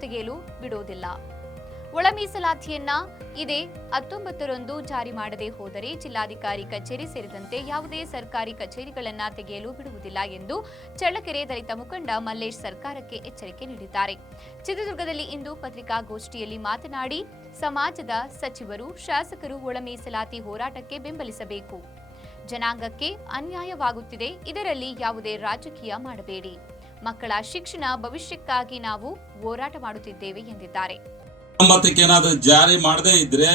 ತೆಗೆಯಲು ಬಿಡುವುದಿಲ್ಲ. ಒಳ ಮೀಸಲಾತಿಯನ್ನ ಇದೇ ಹತ್ತೊಂಬತ್ತರಂದು ಜಾರಿ ಮಾಡದೆ ಹೋದರೆ ಜಿಲ್ಲಾಧಿಕಾರಿ ಕಚೇರಿ ಸೇರಿದಂತೆ ಯಾವುದೇ ಸರ್ಕಾರಿ ಕಚೇರಿಗಳನ್ನ ತೆಗೆಯಲು ಬಿಡುವುದಿಲ್ಲ ಎಂದು ಚಳ್ಳಕೆರೆ ದಲಿತ ಮುಖಂಡ ಮಲ್ಲೇಶ್ ಸರ್ಕಾರಕ್ಕೆ ಎಚ್ಚರಿಕೆ ನೀಡಿದ್ದಾರೆ. ಚಿತ್ರದುರ್ಗದಲ್ಲಿ ಇಂದು ಪತ್ರಿಕಾಗೋಷ್ಠಿಯಲ್ಲಿ ಮಾತನಾಡಿ ಸಮಾಜದ ಸಚಿವರು, ಶಾಸಕರು ಒಳ ಮೀಸಲಾತಿ ಹೋರಾಟಕ್ಕೆ ಬೆಂಬಲಿಸಬೇಕು. ಜನಾಂಗಕ್ಕೆ ಅನ್ಯಾಯವಾಗುತ್ತಿದೆ, ಇದರಲ್ಲಿ ಯಾವುದೇ ರಾಜಕೀಯ ಮಾಡಬೇಡಿ. ಮಕ್ಕಳ ಶಿಕ್ಷಣ ಭವಿಷ್ಯಕ್ಕಾಗಿ ನಾವು ಹೋರಾಟ ಮಾಡುತ್ತಿದ್ದೇವೆ ಎಂದಿದ್ದಾರೆ. ಏನಾದರೂ ಜಾರಿ ಮಾಡದೇ ಇದ್ರೆ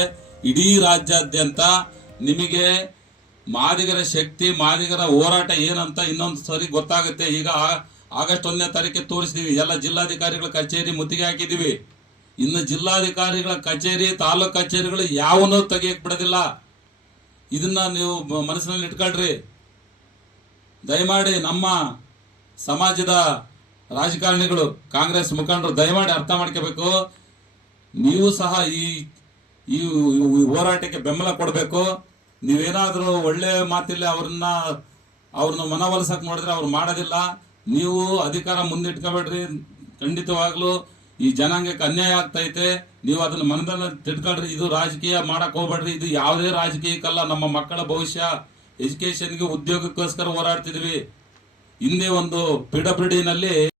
ಇಡೀ ರಾಜ್ಯಾದ್ಯಂತ ನಿಮಗೆ ಮಾದಿಗರ ಶಕ್ತಿ, ಮಾದಿಗರ ಹೋರಾಟ ಏನಂತ ಇನ್ನೊಂದು ಸರಿ ಗೊತ್ತಾಗುತ್ತೆ. ಈಗ ಆಗಸ್ಟ್ ಒಂದನೇ ತಾರೀಕಿಗೆ ತೋರಿಸಿದೀವಿ. ಎಲ್ಲ ಜಿಲ್ಲಾಧಿಕಾರಿಗಳ ಕಚೇರಿ ಮುತ್ತಿಗೆ ಹಾಕಿದ್ದೀವಿ. ಇನ್ನು ಜಿಲ್ಲಾಧಿಕಾರಿಗಳ ಕಚೇರಿ, ತಾಲೂಕು ಕಚೇರಿಗಳು ಯಾವನ್ನೂ ತೆಗೆಯಕ್ ಬಿಡೋದಿಲ್ಲ. ಇದನ್ನ ನೀವು ಮನಸ್ಸಿನಲ್ಲಿ ಇಟ್ಕೊಳ್ರಿ. ದಯಮಾಡಿ ನಮ್ಮ ಸಮಾಜದ ರಾಜಕಾರಣಿಗಳು, ಕಾಂಗ್ರೆಸ್ ಮುಖಂಡರು ದಯಮಾಡಿ ಅರ್ಥ ಮಾಡ್ಕೋಬೇಕು. ನೀವು ಸಹ ಈ ಈ ಹೋರಾಟಕ್ಕೆ ಬೆಂಬಲ ಕೊಡಬೇಕು. ನೀವೇನಾದರೂ ಒಳ್ಳೆ ಮಾತಿಲ್ಲ, ಅವ್ರನ್ನ ಅವ್ರನ್ನ ಮನವೊಲಿಸಕ್ಕೆ ನೋಡಿದ್ರೆ ಅವ್ರು ಮಾಡೋದಿಲ್ಲ. ನೀವು ಅಧಿಕಾರ ಮುಂದಿಟ್ಕೋಬೇಡ್ರಿ. ಖಂಡಿತವಾಗ್ಲೂ ಈ ಜನಾಂಗಕ್ಕೆ ಅನ್ಯಾಯ ಆಗ್ತೈತೆ. ನೀವು ಅದನ್ನ ಮನದಲ್ಲಿ ತಿಳ್ಕೊಳ್ರಿ ಇದು ರಾಜಕೀಯ ಮಾಡಕ್ಕೆ ಹೋಗ್ಬೇಡ್ರಿ. ಇದು ಯಾವುದೇ ರಾಜಕೀಯಕ್ಕಲ್ಲ ನಮ್ಮ ಮಕ್ಕಳ ಭವಿಷ್ಯ. ಎಜುಕೇಷನ್ಗೆ ಉದ್ಯೋಗಕ್ಕೋಸ್ಕರ ಹೋರಾಡ್ತಿದ್ವಿ. ಹಿಂದೆ ಒಂದು ಪಿಡಬ್ಲ್ಯೂಡಿನಲ್ಲಿ